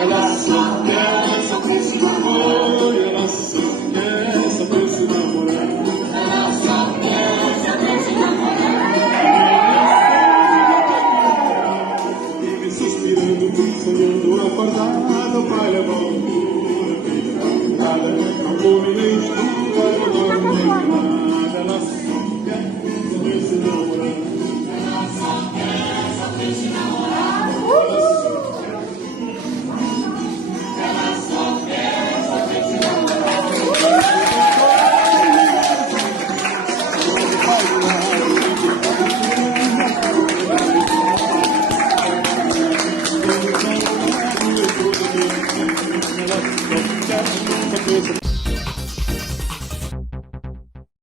Ela só quer saber se namorar. Ela só quer saber se namorar. Ela só quer saber se namorar. Vive suspirando, sonhando acordado, vai levando nada, não come nem estuda, não tem nada. Ela só quer saber se namorar. Ela só quer saber se namorar.